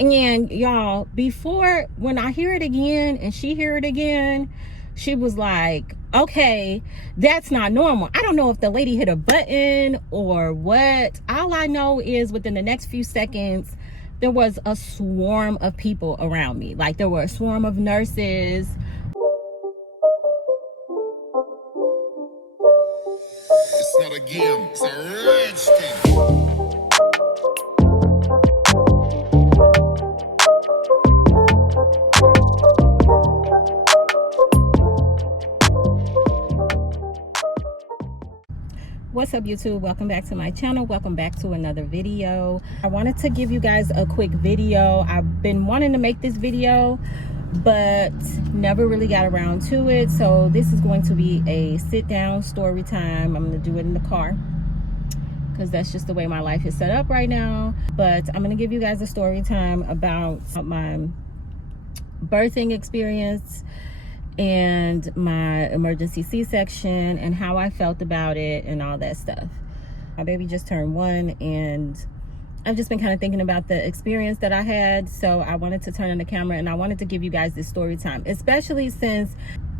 And y'all, before, when I hear it again and she hear it again, she was like, okay, that's not normal. I don't know if the lady hit a button or what. All I know is within the next few seconds, there was a swarm of people around me. Like, there were a swarm of nurses. It's not a game, it's a rich thing. What's up, YouTube? Welcome back to my channel. Welcome back to another video. I wanted to give you guys a quick video. I've been wanting to make this video, but never really got around to it. So this is going to be a sit down story time. I'm going to do it in the car because that's just the way my life is set up right now. But I'm going to give you guys a story time about my birthing experience and my emergency C-section and how I felt about it and all that stuff. My baby just turned 1 and I've just been kind of thinking about the experience that I had, so I wanted to turn on the camera and I wanted to give you guys this story time, especially since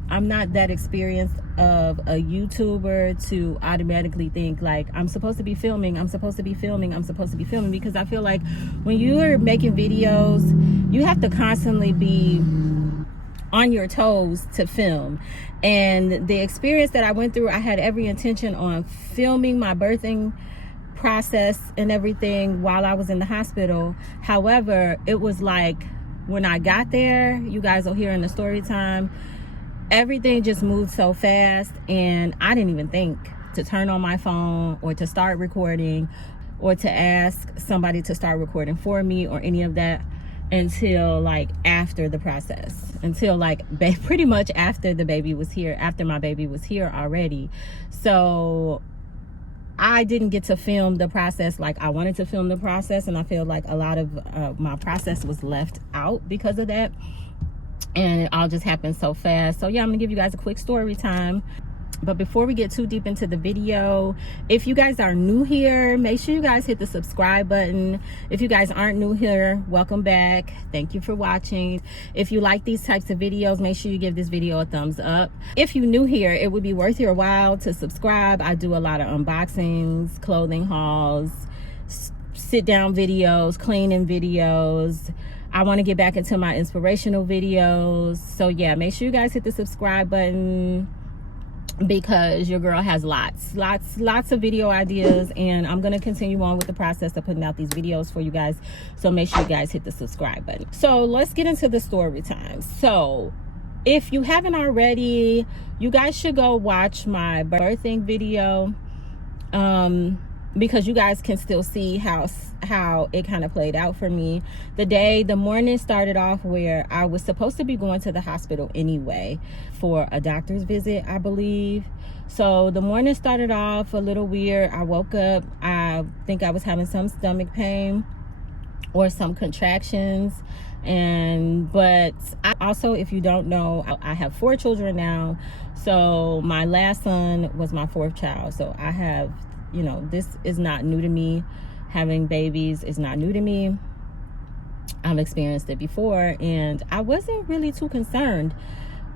I'm not that experienced of a YouTuber to automatically think like I'm supposed to be filming, because I feel like when you are making videos, you have to constantly be on your toes to film. And the experience that I went through, I had every intention on filming my birthing process and everything while I was in the hospital. However, it was like when I got there, you guys will hear in the story time, everything just moved so fast and I didn't even think to turn on my phone or to start recording or to ask somebody to start recording for me or any of that until like after the process, until like pretty much after the baby was here, after my baby was here already. So I didn't get to film the process like I wanted to film the process, and I feel like a lot of my process was left out because of that, and it all just happened so fast. So yeah, I'm gonna give you guys a quick story time. But before we get too deep into the video, if you guys are new here, make sure you guys hit the subscribe button. If you guys aren't new here, welcome back. Thank you for watching. If you like these types of videos, make sure you give this video a thumbs up. If you're new here, it would be worth your while to subscribe. I do a lot of unboxings, clothing hauls, sit down videos, cleaning videos. I want to get back into my inspirational videos. So yeah, make sure you guys hit the subscribe button, because your girl has lots of video ideas, and I'm gonna continue on with the process of putting out these videos for you guys. So make sure you guys hit the subscribe button. So let's get into the story time. So if you haven't already, you guys should go watch my birthing video, because you guys can still see how it kind of played out for me. The morning started off where I was supposed to be going to the hospital anyway for a doctor's visit, I believe. So the morning started off a little weird. I woke up, I think I was having some stomach pain or some contractions. But I also, if you don't know, I have 4 children now. So my last son was my 4th child. So I have, you know, this is not new to me. Having babies is not new to me. I've experienced it before, and I wasn't really too concerned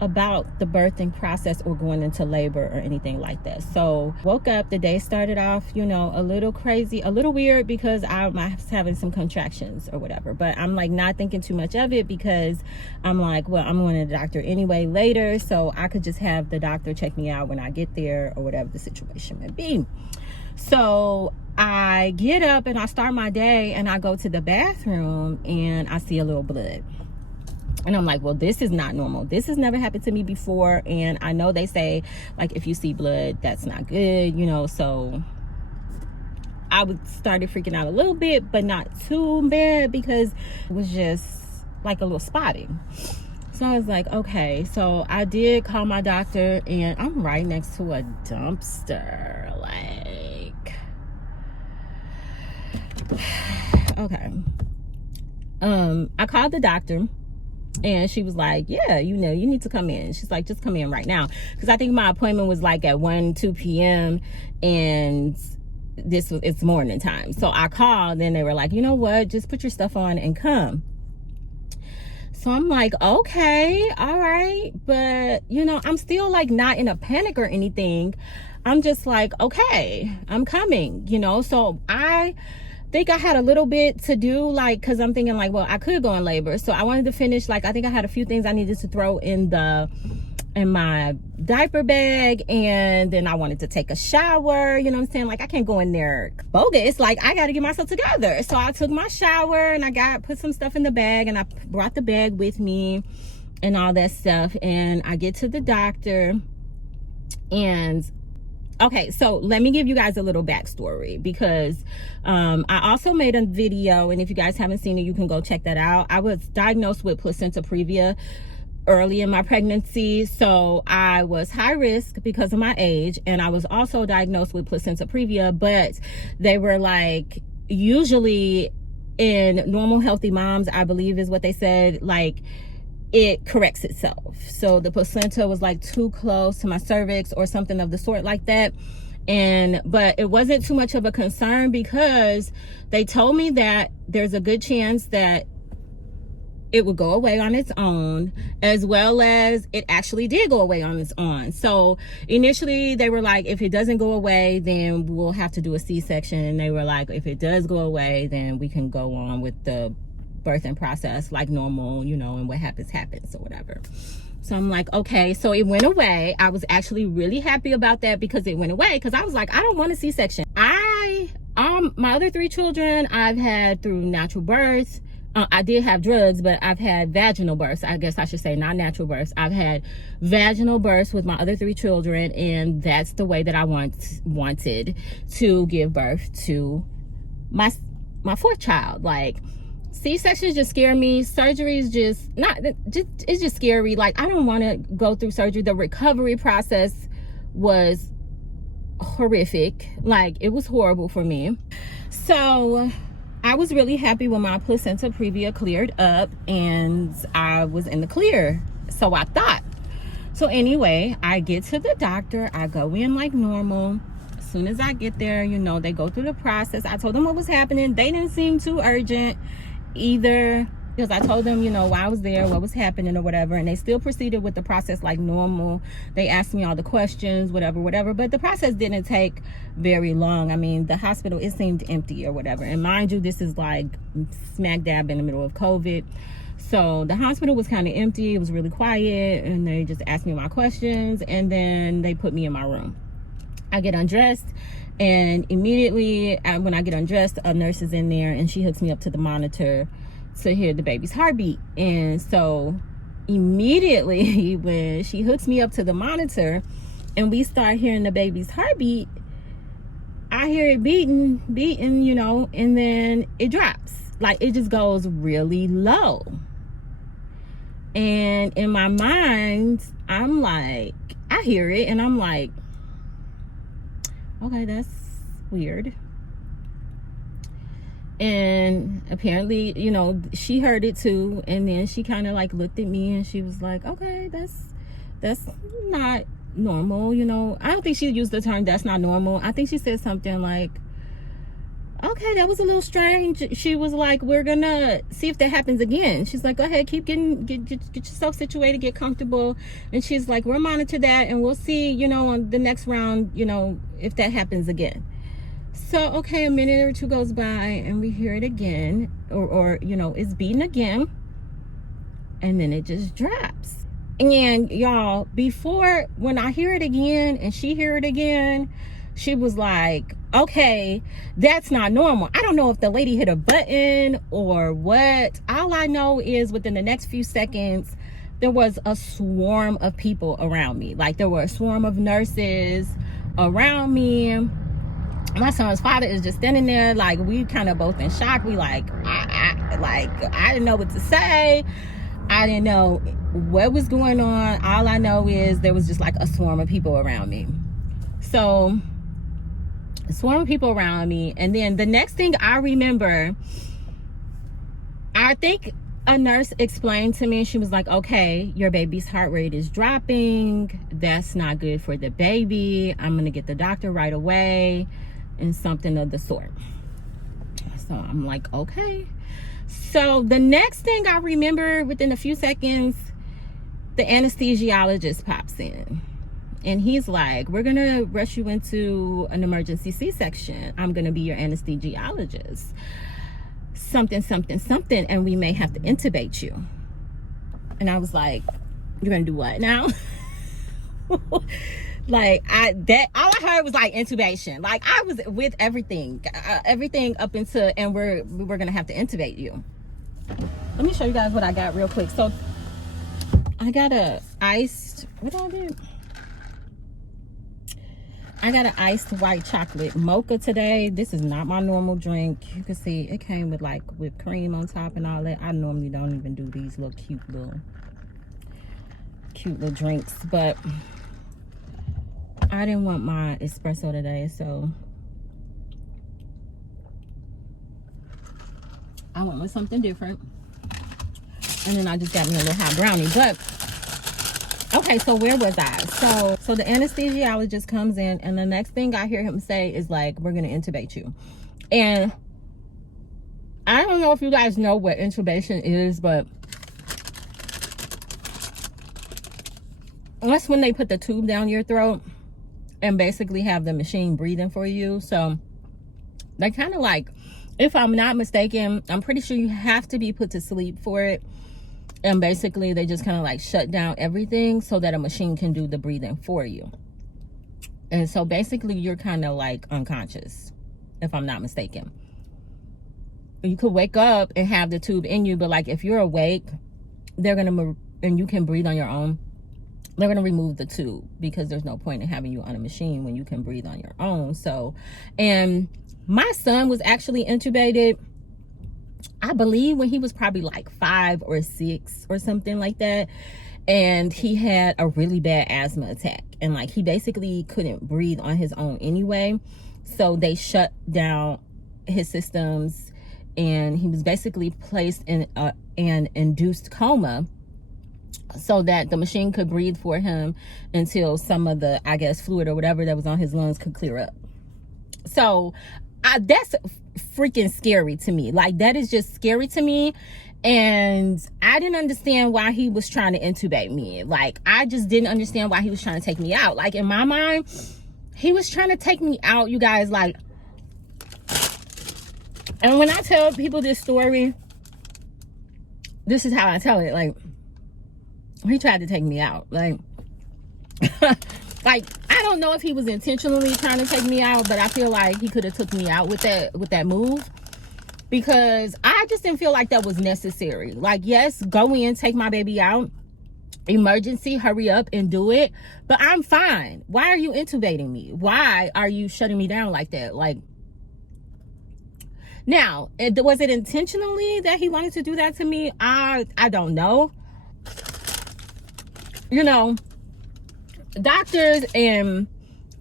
about the birthing process or going into labor or anything like that. So woke up, the day started off, you know, a little crazy, a little weird, because I was having some contractions or whatever, but I'm like not thinking too much of it, because I'm like, well, I'm going to the doctor anyway later, so I could just have the doctor check me out when I get there or whatever the situation may be. So I get up and I start my day and I go to the bathroom and I see a little blood. And I'm like, well, this is not normal. This has never happened to me before. And I know they say, like, if you see blood, that's not good, you know. So I started freaking out a little bit, but not too bad, because it was just like a little spotting. So I was like, okay. So I did call my doctor, and I'm right next to a dumpster. Like, okay. I called the doctor, and she was like, yeah, you know, you need to come in. She's like, just come in right now. Because I think my appointment was like at 2 p.m. And it's morning time. So I called, and they were like, you know what, just put your stuff on and come. So I'm like, okay, all right. But, you know, I'm still like not in a panic or anything. I'm just like, okay, I'm coming, you know. So I think I had a little bit to do, like, because I'm thinking like, well, I could go in labor. So I wanted to finish, like, I think I had a few things I needed to throw in my diaper bag, and then I wanted to take a shower, you know what I'm saying? Like, I can't go in there bogus. Like, I got to get myself together. So I took my shower, and I put some stuff in the bag, and I brought the bag with me and all that stuff. And I get to the doctor, and okay, so let me give you guys a little backstory, because I also made a video, and if you guys haven't seen it, you can go check that out. I was diagnosed with placenta previa early in my pregnancy, so I was high risk because of my age, and I was also diagnosed with placenta previa, but they were like, usually in normal healthy moms, I believe is what they said, like, it corrects itself. So the placenta was like too close to my cervix or something of the sort like that. But it wasn't too much of a concern, because they told me that there's a good chance that it would go away on its own, as well as it actually did go away on its own. So initially they were like, if it doesn't go away, then we'll have to do a C-section. And they were like, if it does go away, then we can go on with the birthing process like normal, you know, and what happens or whatever. So I'm like, okay. So it went away. I was actually really happy about that, because it went away, because I was like, I don't want a C-section. My other 3 children I've had through natural birth. I did have drugs, but I've had vaginal births. I guess I should say not natural births. I've had vaginal births with my other 3 children, and that's the way that I wanted to give birth to my 4th child. Like, C-sections just scare me. Surgery is it's just scary. Like, I don't want to go through surgery. The recovery process was horrific. Like, it was horrible for me. So I was really happy when my placenta previa cleared up, and I was in the clear. So I thought. So anyway, I get to the doctor. I go in like normal. As soon as I get there, you know, they go through the process. I told them what was happening. They didn't seem too urgent either, because I told them, you know, why I was there, what was happening or whatever, and they still proceeded with the process like normal. They asked me all the questions, whatever, but the process didn't take very long. I mean, the hospital, it seemed empty or whatever, and mind you, this is like smack dab in the middle of COVID, so the hospital was kind of empty. It was really quiet, and they just asked me my questions, and then they put me in my room. I get undressed, and immediately when I get undressed, a nurse is in there, and she hooks me up to the monitor to hear the baby's heartbeat. And so immediately when she hooks me up to the monitor and we start hearing the baby's heartbeat, I hear it beating, you know, and then it drops. Like, it just goes really low. And in my mind, I'm like, I hear it, and I'm like, okay, that's weird. And apparently, you know, she heard it too, and then she kind of like looked at me, and she was like, okay, that's not normal, you know. I don't think she used the term "that's not normal." I think she said something like, okay, that was a little strange. She was like, we're gonna see if that happens again. She's like, go ahead, keep get yourself situated, get comfortable. And she's like, we'll monitor that, and we'll see, you know, on the next round, you know, if that happens again. So, okay, a minute or two goes by, and we hear it again, or you know, it's beating again, and then it just drops. And y'all, before, when I hear it again and she hear it again, she was like, okay, that's not normal. I don't know if the lady hit a button or what. All I know is within the next few seconds, there was a swarm of people around me. Like, there were a swarm of nurses around me. My son's father is just standing there, like, we kind of both in shock. We like, I didn't know what to say. I didn't know what was going on. All I know is there was just like a swarm of people around me. So, a swarm of people around me. And then the next thing I remember, I think a nurse explained to me, she was like, okay, your baby's heart rate is dropping. That's not good for the baby. I'm going to get the doctor right away. and something of the sort. So I'm like, okay. So the next thing I remember, within a few seconds, the anesthesiologist pops in. And he's like, we're going to rush you into an emergency C-section. I'm going to be your anesthesiologist. Something, something, something. And we may have to intubate you. And I was like, you're going to do what now? Like, all I heard was like intubation. Like, I was with everything up into, and we're going to have to intubate you. Let me show you guys what I got real quick. So I got a iced, what did I do? I got an iced white chocolate mocha today. This is not my normal drink. You can see it came with like whipped cream on top and all that. I normally don't even do these little cute little drinks, but I didn't want my espresso today, so I went with something different. And then I just got me a little hot brownie. But okay, so where was I? So the anesthesiologist comes in, and the next thing I hear him say is like, we're gonna intubate you. And I don't know if you guys know what intubation is, but that's when they put the tube down your throat and basically have the machine breathing for you. So they kind of like, if I'm not mistaken, I'm pretty sure you have to be put to sleep for it. And basically they just kind of like shut down everything so that a machine can do the breathing for you. And so basically you're kind of like unconscious, if I'm not mistaken. You could wake up and have the tube in you, but like if you're awake, they're gonna, and you can breathe on your own, they're gonna remove the tube, because there's no point in having you on a machine when you can breathe on your own. So, and my son was actually intubated, I believe, when he was probably like 5 or 6 or something like that. And he had a really bad asthma attack, and like he basically couldn't breathe on his own anyway. So they shut down his systems, and he was basically placed in an induced coma so that the machine could breathe for him until some of the, I guess, fluid or whatever that was on his lungs could clear up. So that's freaking scary to me. Like, that is just scary to me. And I didn't understand why he was trying to intubate me. Like, I just didn't understand why he was trying to take me out. Like, in my mind, he was trying to take me out, you guys. Like, and when I tell people this story, this is how I tell it. Like, he tried to take me out. Like, like, I don't know if he was intentionally trying to take me out, but I feel like he could have took me out with that move, because I just didn't feel like that was necessary. Like, yes, go in, take my baby out, emergency, hurry up and do it, but I'm fine. Why are you intubating me? Why are you shutting me down like that? Like, now, was it intentionally that he wanted to do that to me? I don't know. You know, doctors and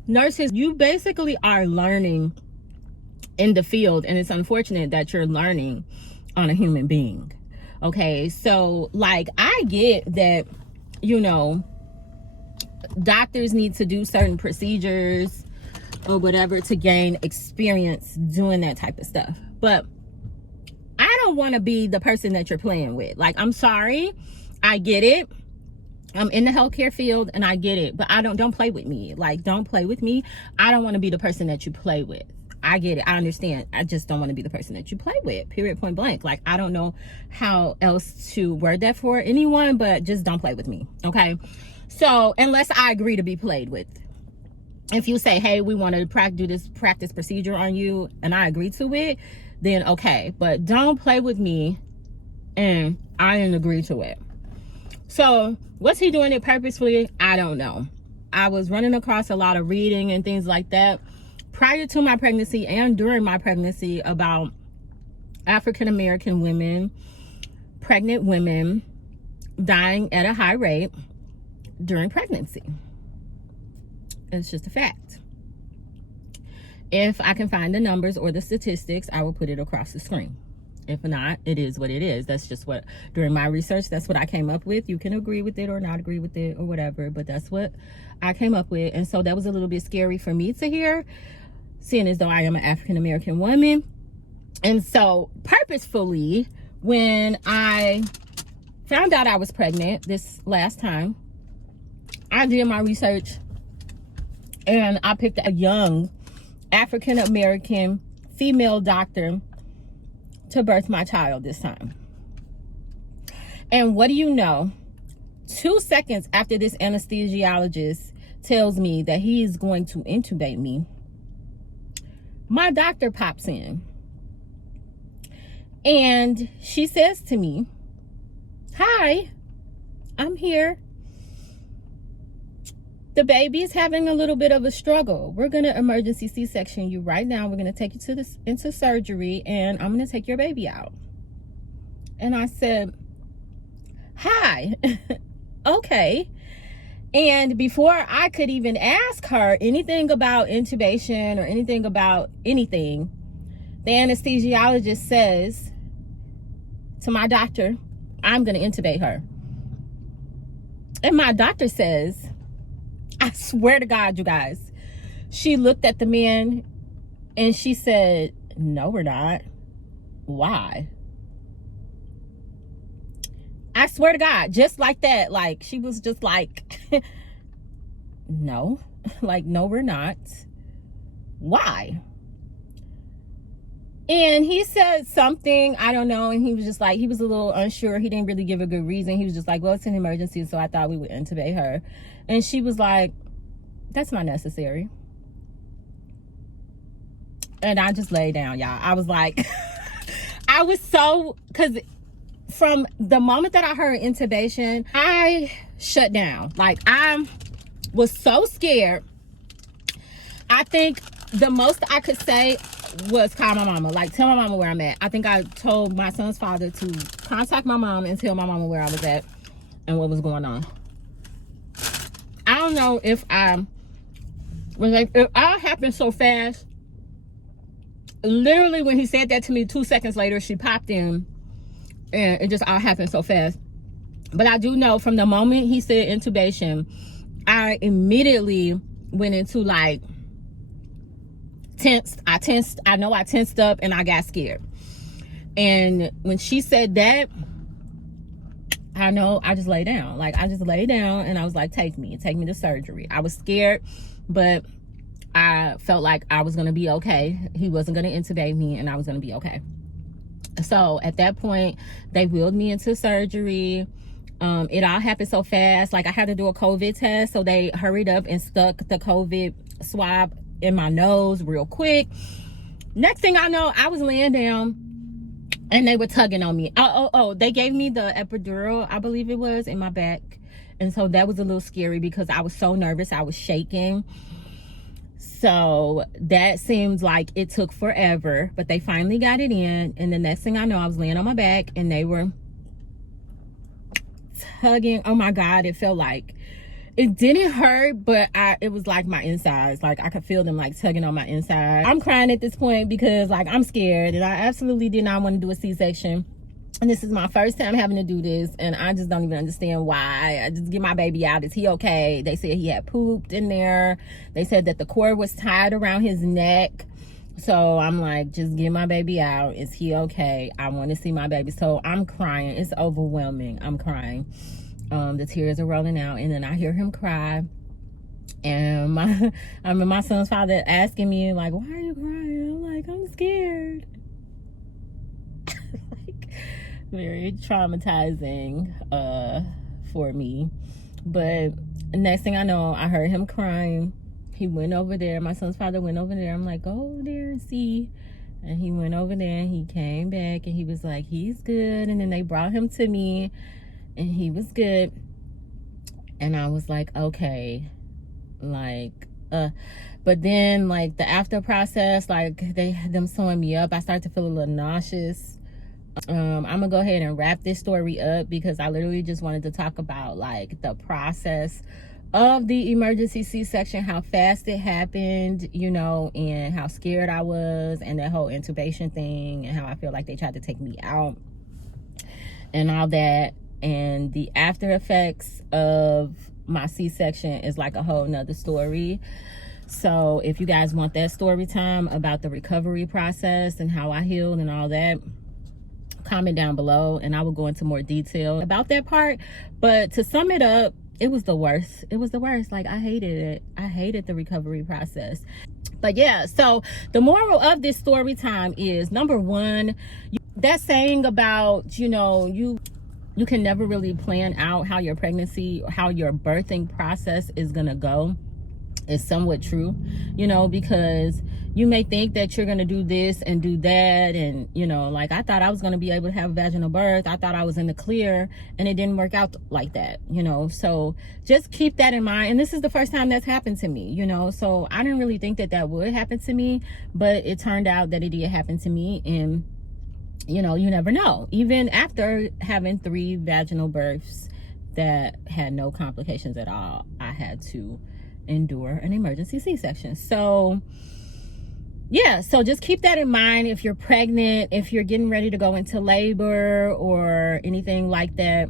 nurses, you basically are learning in the field, and it's unfortunate that you're learning on a human being. Okay, so like, I get that, you know, doctors need to do certain procedures or whatever to gain experience doing that type of stuff, but I don't want to be the person that you're playing with. Like, I'm sorry, I get it. I'm in the healthcare field and I get it, but don't play with me. Like, don't play with me. I don't want to be the person that you play with. I get it. I understand. I just don't want to be the person that you play with, period, point blank. Like, I don't know how else to word that for anyone, but just don't play with me. Okay. So unless I agree to be played with, if you say, hey, we want to do this practice procedure on you, and I agree to it, then okay, but don't play with me and I didn't agree to it. So was he doing it purposefully? I don't know. I was running across a lot of reading and things like that prior to my pregnancy and during my pregnancy about African-American women, pregnant women, dying at a high rate during pregnancy. It's just a fact. If I can find the numbers or the statistics, I will put it across the screen. If not, it is what it is. That's just what, during my research, that's what I came up with. You can agree with it or not agree with it or whatever, but that's what I came up with. And so that was a little bit scary for me to hear. seeing as though I am an African American woman. And so purposefully, when I found out I was pregnant this last time, I did my research and I picked a young African American female doctor to birth my child this time. And what do you know? 2 seconds after this anesthesiologist tells me that he is going to intubate me, my doctor pops in. And she says to me, "Hi, I'm here. The baby is having a little bit of a struggle. We're going to emergency C-section you right now. We're going to take you into surgery, and I'm going to take your baby out." And I said, "Hi." Okay. And before I could even ask her anything about intubation or anything about anything, the anesthesiologist says to my doctor, "I'm going to intubate her." And my doctor says, I swear to God, you guys, she looked at the man and she said, "No, we're not." Why? I swear to God, just like that. Like, she was just like, no, like, "No, we're not." Why? And he said something, I don't know, and he was just like, he was a little unsure. He didn't really give a good reason. He was just like, "Well, it's an emergency, so I thought we would intubate her." And she was like, "That's not necessary." And I just laid down, y'all. I was like, I was so, because from the moment that I heard intubation, I shut down. Like, I was so scared. I think the most I could say was call my mama, like tell my mama where I'm at. I think I told my son's father to contact my mom and tell my mama where I was at and what was going on. I don't know if I was like, it all happened so fast. Literally, when he said that to me, 2 seconds later, she popped in, and it just all happened so fast. But I do know from the moment he said intubation, I immediately went into like tensed. I know I tensed up and I got scared. And when she said that, I know I just lay down. Like, I just lay down and I was like, take me to surgery. I was scared, but I felt like I was going to be okay. He wasn't going to intubate me and I was going to be okay. So at that point, they wheeled me into surgery. It all happened so fast. Like, I had to do a COVID test. So they hurried up and stuck the COVID swab in my nose real quick. Next thing I know, I was laying down and they were tugging on me. They gave me the epidural, I believe it was, in my back. And so that was a little scary because I was so nervous. I was shaking. So that seemed like it took forever, but they finally got it in. And the next thing I know, I was laying on my back and they were tugging. Oh my God, it felt like it didn't hurt, but it was like my insides. Like, I could feel them like tugging on my inside. I'm crying at this point because like I'm scared and I absolutely did not want to do a C-section. And this is my first time having to do this, and I just don't even understand why. I just get my baby out. Is he okay? They said he had pooped in there. They said that the cord was tied around his neck. So I'm like, just get my baby out. Is he okay? I want to see my baby. So I'm crying. It's overwhelming. I'm crying. The tears are rolling out, and then I hear him cry. And I remember my son's father asking me, like, "Why are you crying?" I'm like, "I'm scared." Very traumatizing for me. But next thing I know, I heard him crying. He went over there. My son's father went over there. I'm like, "Go over there and see." And he went over there and he came back and he was like, "He's good." And then they brought him to me and he was good. And I was like, okay, like, but then like the after process, like them sewing me up, I started to feel a little nauseous. I'm gonna go ahead and wrap this story up because I literally just wanted to talk about like the process of the emergency C-section, how fast it happened, you know, and how scared I was, and that whole intubation thing, and how I feel like they tried to take me out and all that. And the after effects of my C-section is like a whole nother story. So if you guys want that story time about the recovery process and how I healed and all that, comment down below and I will go into more detail about that part. But to sum it up, it was the worst. It was the worst. Like, I hated it. I hated the recovery process. But yeah, so the moral of this story time is, number one, that saying about, you know, you can never really plan out how your pregnancy, how your birthing process is gonna go, is somewhat true, you know, because you may think that you're going to do this and do that. And, you know, like, I thought I was going to be able to have a vaginal birth. I thought I was in the clear, and it didn't work out like that, you know. So just keep that in mind. And this is the first time that's happened to me, you know. So I didn't really think that that would happen to me, but it turned out that it did happen to me. And, you know, you never know. Even after having 3 vaginal births that had no complications at all, I had to endure an emergency C-section. So yeah, so just keep that in mind if you're pregnant, if you're getting ready to go into labor or anything like that.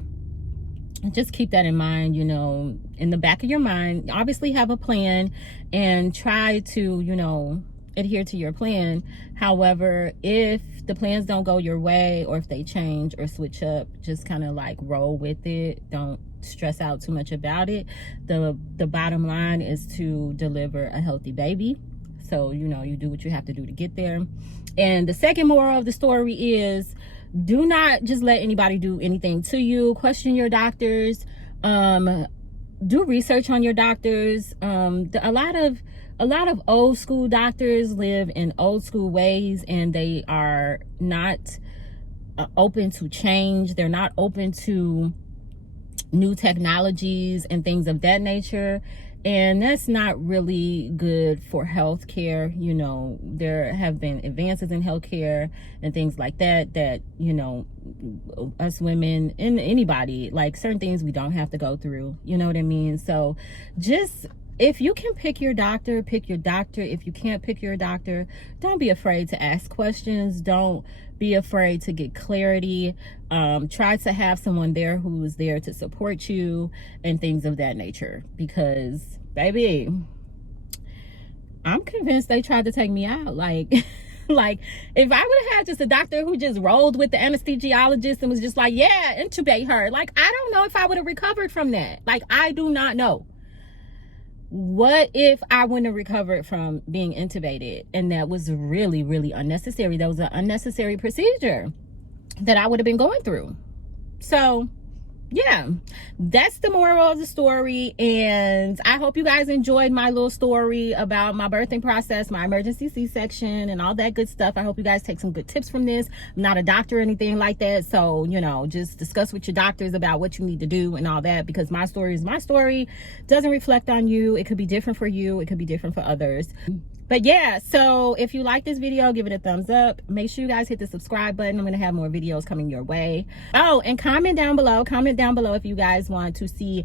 Just keep that in mind, you know, in the back of your mind. Obviously have a plan and try to, you know, adhere to your plan. However, if the plans don't go your way, or if they change or switch up, just kind of like roll with it. Don't stress out too much about it. The bottom line is to deliver a healthy baby. So, you know, you do what you have to do to get there. And the second moral of the story is, do not just let anybody do anything to you. Question your doctors. Do research on your doctors. A lot of old school doctors live in old school ways, and they are not open to change. They're not open to new technologies and things of that nature. And that's not really good for healthcare. You know, there have been advances in healthcare and things like that, that, you know, us women and anybody, like, certain things we don't have to go through. You know what I mean? So just, if you can pick your doctor, pick your doctor. If you can't pick your doctor, don't be afraid to ask questions. Don't be afraid to get clarity. Try to have someone there who is there to support you and things of that nature. Because, baby, I'm convinced they tried to take me out. Like, like, if I would have had just a doctor who just rolled with the anesthesiologist and was just like, yeah, intubate her. Like, I don't know if I would have recovered from that. Like, I do not know. What if I wouldn't have recovered from being intubated? And that was really, really unnecessary. That was an unnecessary procedure that I would have been going through. So yeah, that's the moral of the story. And I hope you guys enjoyed my little story about my birthing process, my emergency C-section, and all that good stuff. I hope you guys take some good tips from this. I'm not a doctor or anything like that, so, you know, just discuss with your doctors about what you need to do and all that, because my story is my story. Doesn't reflect on you. It could be different for you. It could be different for others. But yeah, so if you like this video, give it a thumbs up. Make sure you guys hit the subscribe button. I'm going to have more videos coming your way. Oh, and comment down below if you guys want to see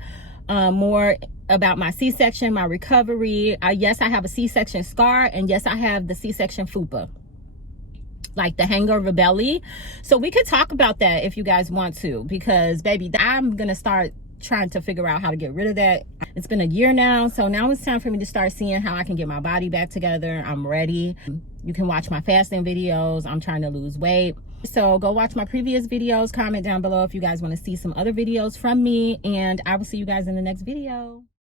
more about my C-section, my recovery. Yes, I have a C-section scar, and yes, I have the C-section fupa, like the hangover belly. So we could talk about that if you guys want to, because baby, I'm going to start trying to figure out how to get rid of that. It's been a year now, so now it's time for me to start seeing how I can get my body back together. I'm ready. You can watch my fasting videos. I'm trying to lose weight, so go watch my previous videos. Comment down below if you guys want to see some other videos from me, and I will see you guys in the next video.